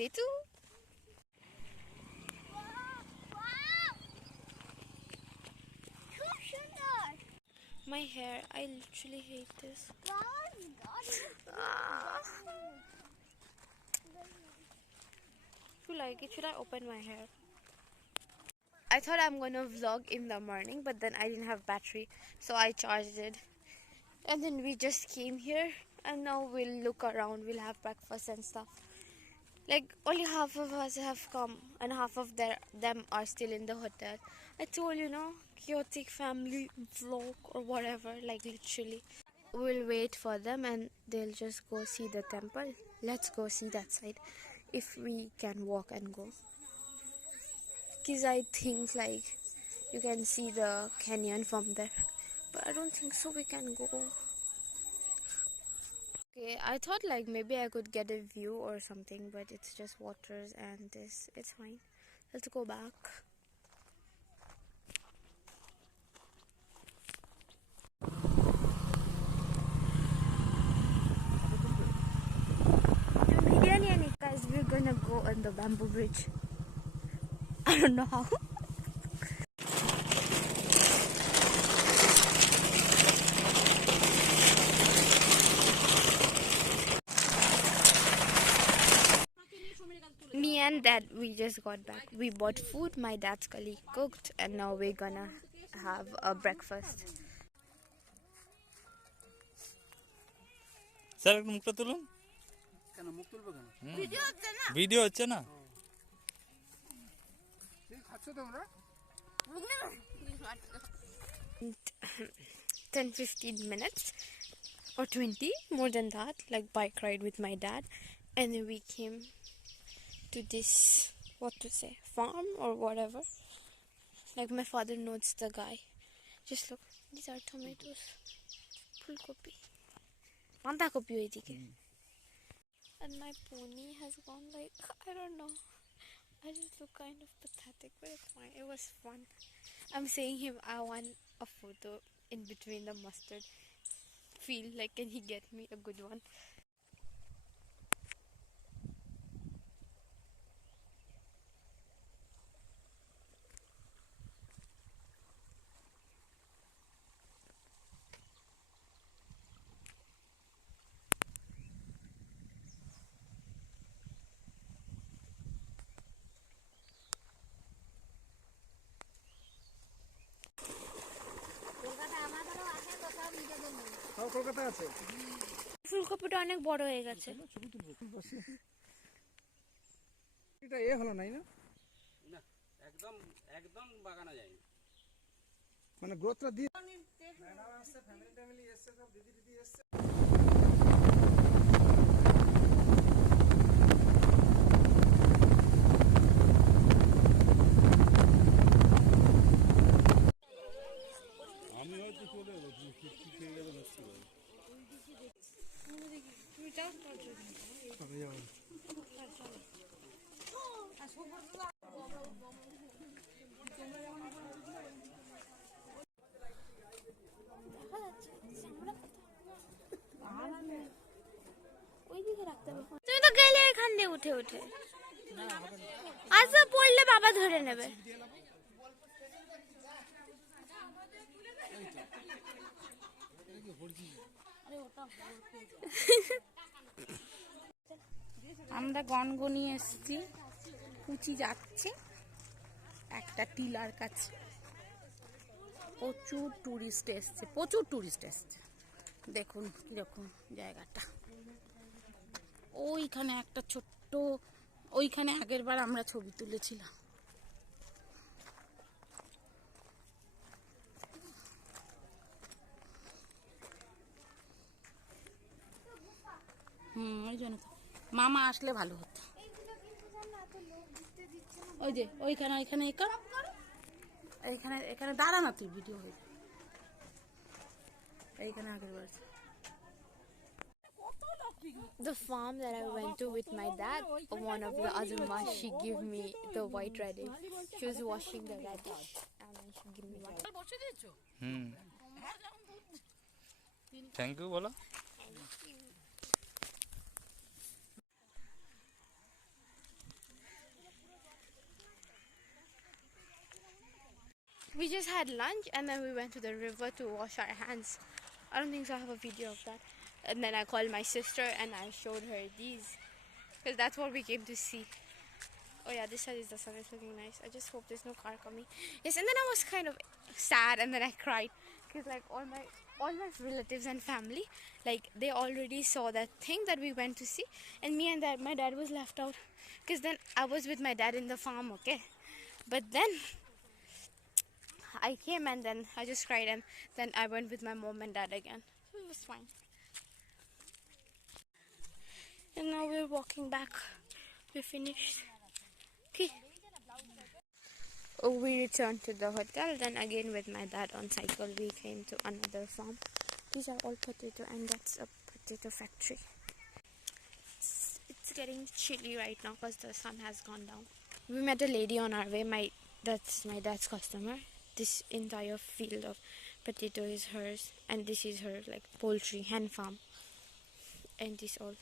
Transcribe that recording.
Day 2. My hair, I literally hate this. If you like it, should I open my hair? I thought I'm gonna vlog in the morning, but then I didn't have battery, so I charged it. And then we just came here, and now we'll look around, we'll have breakfast and stuff. Like, only half of us have come, and half of them are still in the hotel. I told you, no, chaotic family vlog or whatever, like literally. We'll wait for them and they'll just go see the temple. Let's go see that side if we can walk and go. Because I think like you can see the canyon from there, but I don't think so we can go. Okay, I thought like maybe I could get a view or something, but it's just waters and this. It's fine. Let's go back. Guys, we're gonna go on the bamboo bridge. I don't know how. Me and Dad, we just got back. We bought food. My dad's colleague cooked, and now we're gonna have a breakfast. Sir একটু মুখটা তুলুন কেন মুখ তুলবো কেন video হচ্ছে না ঠিক খাচ্ছো তোমরা 10-15 minutes or 20, more than that, like bike ride with my dad, and then we came to this, what to say, farm or whatever. Like my father knows the guy. Just look, these are tomatoes, fulgobi, banda gobi oidike. And my pony has gone like, I don't know. I just look kind of pathetic, but it's fine. It was fun. I'm saying him, I want a photo in between the mustard. Feel like, can he get me a good one? Kolkata আছে ফুলকপিটা অনেক বড় হয়ে গেছে এটা এ হলো নাই না না একদম একদম বাগানো যায় মানে গ্রোথটা দিয়ে ম্যাডাম আসছে ফ্যামিলি এসছে সব দিদি এসছে আমি হয়তো চলে যাবো কি খেয়ে যাবে দেখছি তুমি যাও আমি যাবো তুমি তো গেলে এখান দিয়ে উঠে উঠে আজ পড়লে বাবা ধরে নেবে আমরা গনগনি এসেছি কুচি যাচ্ছে একটা টিলার কাছে প্রচুর টুরিস্ট এসছে দেখুন কিরকম জায়গাটা ওইখানে একটা ছোট্ট ওইখানে আগের বার আমরা ছবি তুলেছিলাম ওই জন্য তো মামা আসলে ভালো হতো ওই যে ওইখানে এখানে দাঁড়া না তুই ভিডিও হয়ে এইখানে আগের বার The farm that I went to with my dad, one of the Azumas, she gave me the white radish. She was washing the radish and then she gave me white. Thank you বলো We just had lunch and then we went to the river to wash our hands. I don't think so I have a video of that. And then I called my sister and I showed her these. Because that's what we came to see. Oh yeah, this side is the sun. It's looking nice. I just hope there's no car coming. Yes, and then I was kind of sad and then I cried. Because like all my relatives and family, like they already saw that thing that we went to see. And me and my dad was left out. Because then I was with my dad in the farm, okay? But then I came and then I just cried and then I went with my mom and dad again. It was fine. And now we're walking back. We're finished. Okay. Oh, we returned to the hotel. Then again with my dad on cycle we came to another farm. These are all potato and that's a potato factory. It's getting chilly right now because the sun has gone down. We met a lady on our way. That's my dad's customer. This entire field of potato is hers and this is her like poultry hen farm and this all.